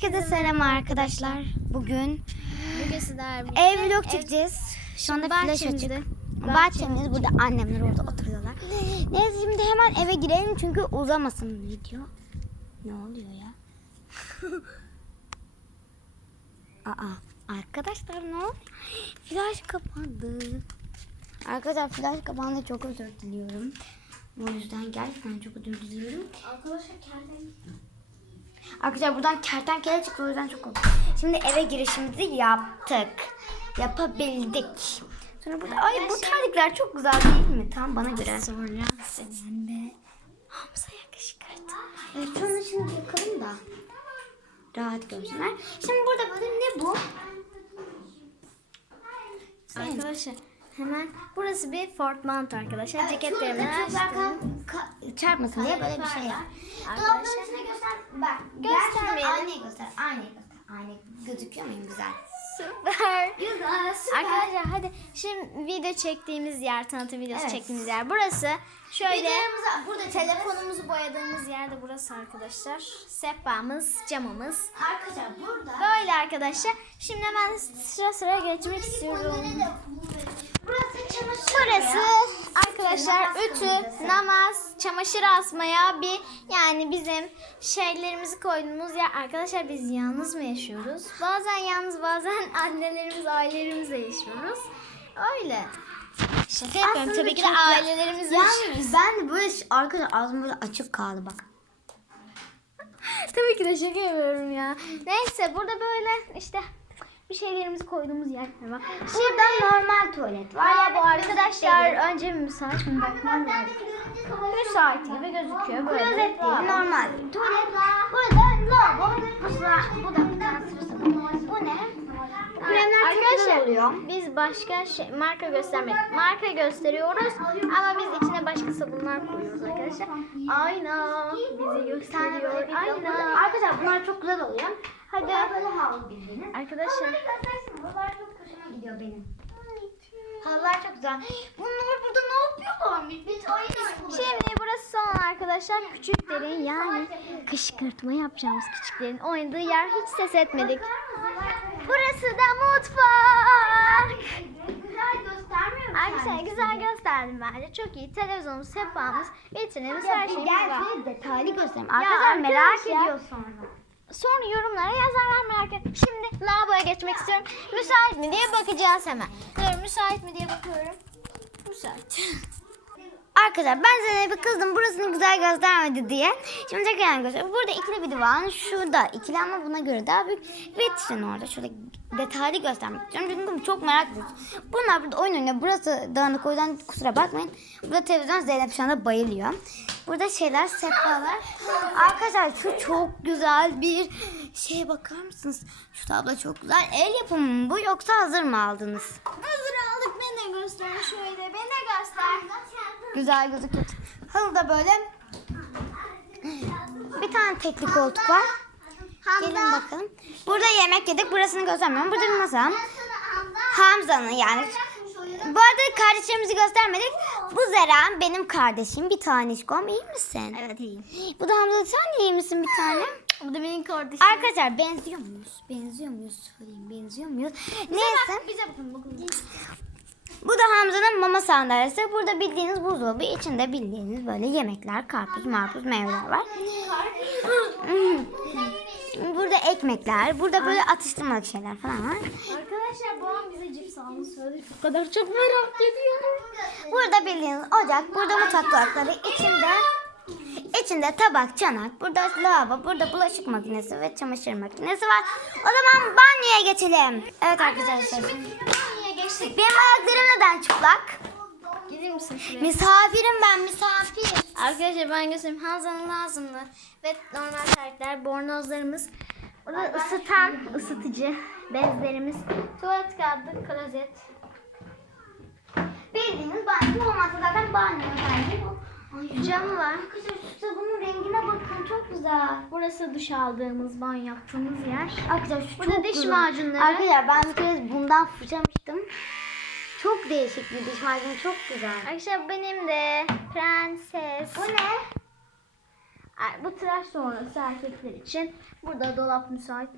Herkese selam arkadaşlar. Bugün Bugün sizler ev vlog çekeceğiz. Şu anda flash açık. Bahçemiz burada annemler orada oturuyorlar. Neyse şimdi hemen eve girelim çünkü uzamasın video. Ne oluyor ya? Aa arkadaşlar ne oluyor? Flash kapandı. Arkadaşlar flash kapandı çok özür diliyorum. O yüzden gerçekten çok özür diliyorum. Arkadaşlar kendini Arkadaşlar buradan kertenkele çıktı o yüzden çok oldu. Şimdi eve girişimizi yaptık. Yapabildik. Sonra burada ay bu terlikler çok güzel değil mi? Tam bana göre. sonra senin de Hamza'ya kışkırtı. Evet şunu şimdi yakalım da. Rahat görsünler. Şimdi burada böyle ne bu? Arkadaşlar hemen burası bir Fort Mount arkadaşlar. Ceketlerimi Şurada çocuklar açtım. çarpmasın diye böyle bir şey yap. Arkadaşlar- Dolabın içine göster. Bak. Göstermeyelim. Aynayı göster. Aynayı göster. Aynayı gözüküyor muyum güzel? Süper. Güzel süper. Arkadaşlar hadi şimdi video çektiğimiz yer, tanıtım videosu Evet. çektiğimiz yer burası. Şöyle burada telefonumuzu boyadığımız yer de burası arkadaşlar. Sehpamız, camımız. Arkadaşlar burada. Böyle arkadaşlar. Şimdi hemen sıra sıra geçmek istiyorum. Burası arkadaşlar ütü, namaz, çamaşır asmaya bir yani bizim şeylerimizi koyduğumuz yer. Arkadaşlar biz yalnız mı yaşıyoruz? Bazen yalnız bazen annelerimiz, ailelerimizle yaşıyoruz. Öyle. Şaka yapıyorum tabii ki de ailelerimizle yaşıyoruz. Ben de böyle arkadaşlar ağzım böyle açık kaldı bak. Tabii ki de şaka yapıyorum ya. Neyse burada böyle işte bir şeylerimizi koyduğumuz yer var. Burada normal tuvalet var. Vay bu arkadaşlar önce bir müsait mi bakmam lazım. Müsait gibi gözüküyor böyle. Klozet değil normal. Tuvalet. Burada lavabo. Bu da, bu da bir tane. Bu ne? Arkadaşlar biz başka şey, marka göstermedik. Marka gösteriyoruz ama biz içine başka sabunlar koyuyoruz arkadaşlar. Ayna bizi gösteriyor. Ayna. Arkadaşlar bunlar çok güzel oluyor. Hadi. Havlu bildiğiniz. Arkadaşlar. Bunlar çok hoşuma gidiyor benim. Halılar çok güzel. Bunlar burada ne yapıyorlar? Biz oyun oynuyoruz. Şimdi burası son arkadaşlar. Küçüklerin yani kışkırtma yapacağımız küçüklerin oynadığı yer hiç ses etmedik. Burası da mutfak. Güzel göstermiyor musun? Arkadaşlar güzel gösterdim bence. Çok iyi. Televizyonumuz, sehpamız, vitrinimiz, her şeyimiz gel var. şöyle detaylı göstereyim. Arkadaşlar merak ediyor sonra. Sonra yorumlara yazarlar merak geçmek istiyorum. Müsait mi diye bakacağız hemen. Dur müsait mi diye bakıyorum. Müsait. Arkadaşlar ben Zeynep'e kızdım burasını güzel göstermedi diye. Şimdi tekrar göstereyim. Burada ikili bir divan. Şurada ikili ama buna göre daha büyük. Vitrin orada. Şöyle detaylı göstermek istiyorum. Çünkü çok merak ediyorum. Bunlar burada oyun oynuyor. Burası dağınık o yüzden kusura bakmayın. Burada televizyon Zeynep şu anda bayılıyor. Burada şeyler sehpalar. Arkadaşlar şu çok güzel bir şeye bakar mısınız? Şu tablo çok güzel. El yapımı mı bu yoksa hazır mı aldınız? Hazır aldık. Beni de göster şöyle. Beni de göster. Güzel gözüküyor. Halıda böyle bir tane tekli koltuk var. Gelin bakın. Burada yemek yedik. Burasını göstermiyorum. Burada bir masa. Hamza'nın yani. Bu arada kardeşlerimizi göstermedik. Bu Zeren benim kardeşim. Bir tanişkom. İyi misin? Evet iyiyim. Bu da Hamza. Sen iyi misin bir tane? Bu da benim kardeşim. Arkadaşlar benziyor muyuz? Benziyor muyuz? Söyleyeyim benziyor muyuz? Neyse. Bize bakın bakın. Bu da Hamza'nın mama sandalyesi. Burada bildiğiniz buzdolabı. içinde bildiğiniz böyle yemekler, karpuz, marpuz, meyveler var. Burada ekmekler, burada böyle atıştırmalık şeyler falan var. Arkadaşlar babam bize cips almış söyledi. O kadar çok merak ediyorum. Burada bildiğiniz ocak, burada mutfak dolapları, içinde içinde tabak, çanak, burada lavabo, burada bulaşık makinesi ve çamaşır makinesi var. O zaman banyoya geçelim. Evet arkadaşlar. Benim ayaklarım neden çıplak? Gelir misin şuraya? Misafirim ben, misafir. Arkadaşlar ben göstereyim. Hanza'nın lazımlı ve normal terlikler, bornozlarımız. Burada ısıtan, ısıtıcı bezlerimiz, tuvalet kağıdı, klozet. Bildiğiniz banyo olmazsa zaten banyo bence bu. Ay, Camı var. Arkadaşlar şu sabunun rengine bakın çok güzel. Burası duş aldığımız, banyo yaptığımız yer. Arkadaşlar şu Burada çok diş güzel. macunları. Arkadaşlar ben bir kere bundan fırçamıştım. Çok değişik bir diş macunu çok güzel. Arkadaşlar benim de prenses. Bu ne? Bu tıraş sonrası erkekler için. Burada dolap müsait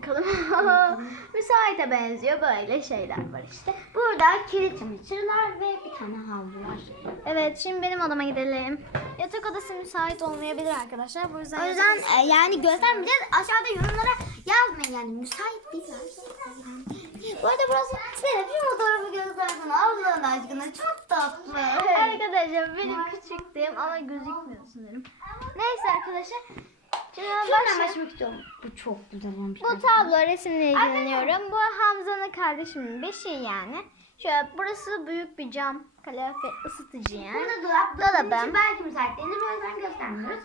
bakalım. Müsaite benziyor böyle şeyler var işte. Burada kilit çamaşırlar ve bir tane havlu var. Evet şimdi benim odama gidelim. Yatak odası müsait olmayabilir arkadaşlar. Bu yüzden O yüzden e, yani göstermeyeceğiz. Aşağıda yorumlara yazmayın yani müsait değil. Bu arada burası bir fotoğrafı göstersin Allah'ın aşkına çok tatlı. Arkadaşlar benim küçüktüm ama gözükmüyor sanırım. Neyse arkadaşlar. Şimdi ben Şuradan başlayayım. başlamak istiyorum. Bu çok güzel olmuş. Bu tablo resimle ilgileniyorum. Bu Hamza'nın kardeşimin beşiği yani. Şöyle burası büyük bir cam kalefe ısıtıcı yani. Burada dolap. Dolabım. Belki müsait değildir. O yüzden göstermiyoruz.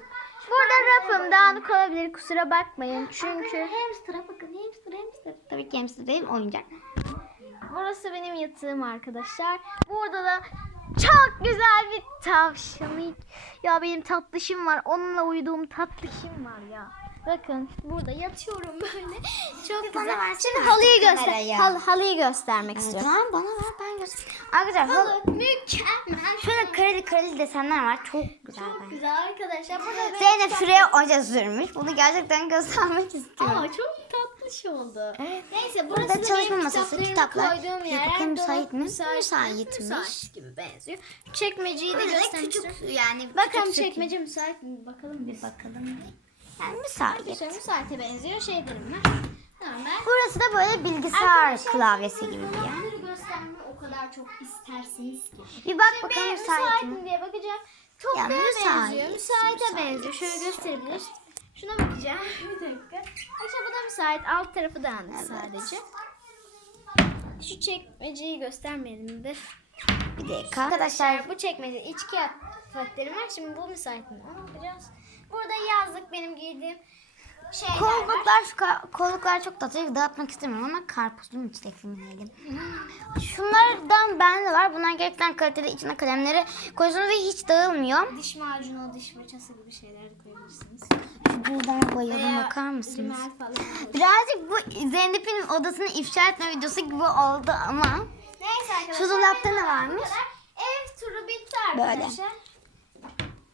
Burada rafım dağınık olabilir kusura bakmayın. Çünkü hamster'a bakın hamster hamster. Tabii ki hamster değil oyuncak. burası benim yatağım arkadaşlar. Burada da çok güzel bir tavşanı. Ya benim tatlışım var. Onunla uyuduğum tatlışım var ya. Bakın burada yatıyorum böyle. Çok bana güzel. versene Şimdi halıyı göster. Hal, halıyı göstermek Evet, istiyorum. tamam bana ver ben göster. Arkadaşlar halı. mükemmel. Şöyle kareli kareli desenler var. Çok güzel Çok bence. güzel arkadaşlar. Burada Zeynep şuraya oje sürmüş. Bunu gerçekten göstermek istiyorum. Aa çok tatlış oldu. Evet. Neyse burası Burada da çalışma masası, kitaplar. koyduğum Bir yer. Dolap müsait mi? müsaitmiş. Müsaitmiş. Müsait gibi benziyor. Çekmeceyi de göstermek küçük yani. Bakalım çekmece müsait mi? Bakalım Bir bir bakalım. Yani müsait. Arkadaşlar müsaite benziyor şeylerim var. Normal. Burası da böyle bilgisayar klavyesi gibi bir yer. Gösterme o kadar çok isterseniz ki. Bir bak Şimdi bakalım müsait, mi? diye bakacağım. Çok Ya, müsait, benziyor. Müsaite müsait. benziyor. Şöyle gösterebiliriz. Şuna bakacağım. bir dakika. İşte bu da müsait. Alt tarafı dağınık sadece. Şu çekmeceyi göstermeyelim de. Bir dakika. Arkadaşlar bu çekmece iç kıyafetlerim var. Şimdi bu müsait mi? Ona bakacağız. Burada yazlık benim giydiğim şeyler kolluklar şu kolluklar çok tatlı. Dağıtmak istemiyorum ama karpuzlu mu çilekli mi diyelim. Şunlardan bende var. Bunlar gerçekten kaliteli. İçine kalemleri koyuyorsunuz ve hiç dağılmıyor. Diş macunu, diş fırçası gibi şeyler de koyabilirsiniz. Buradan bayıldım Veya bakar mısınız? rimel falan. Birazcık bu Zeynep'in odasını ifşa etme videosu gibi oldu ama Neyse arkadaşlar. Şu dolapta benim ne bu varmış? kadar. Ev turu bitti Böyle. arkadaşlar.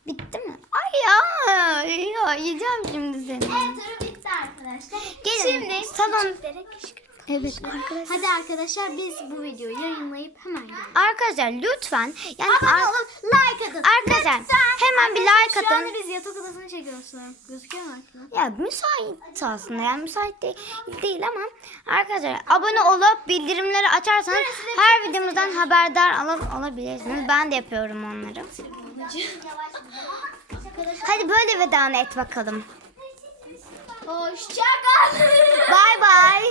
Bitti mi? Ay ya, ya yiyeceğim şimdi seni. Ev turu bitti arkadaşlar. Gelin, Şimdi salon-. Evet arkadaşlar. Hadi arkadaşlar biz bu videoyu yayınlayıp hemen gelelim. Arkadaşlar lütfen yani Abone ar- olun, like atın. Arkadaşlar, hemen bir like Şu anda atın. biz yatak odasını çekiyoruz. Gözüküyor mu arkada? ya müsait aslında yani müsait değil, değil ama arkadaşlar abone olup bildirimleri açarsanız her videomuzdan haberdar al- olabilirsiniz. Ben de yapıyorum onları. Hadi böyle veda et bakalım. Hoşça kal. Bay bay.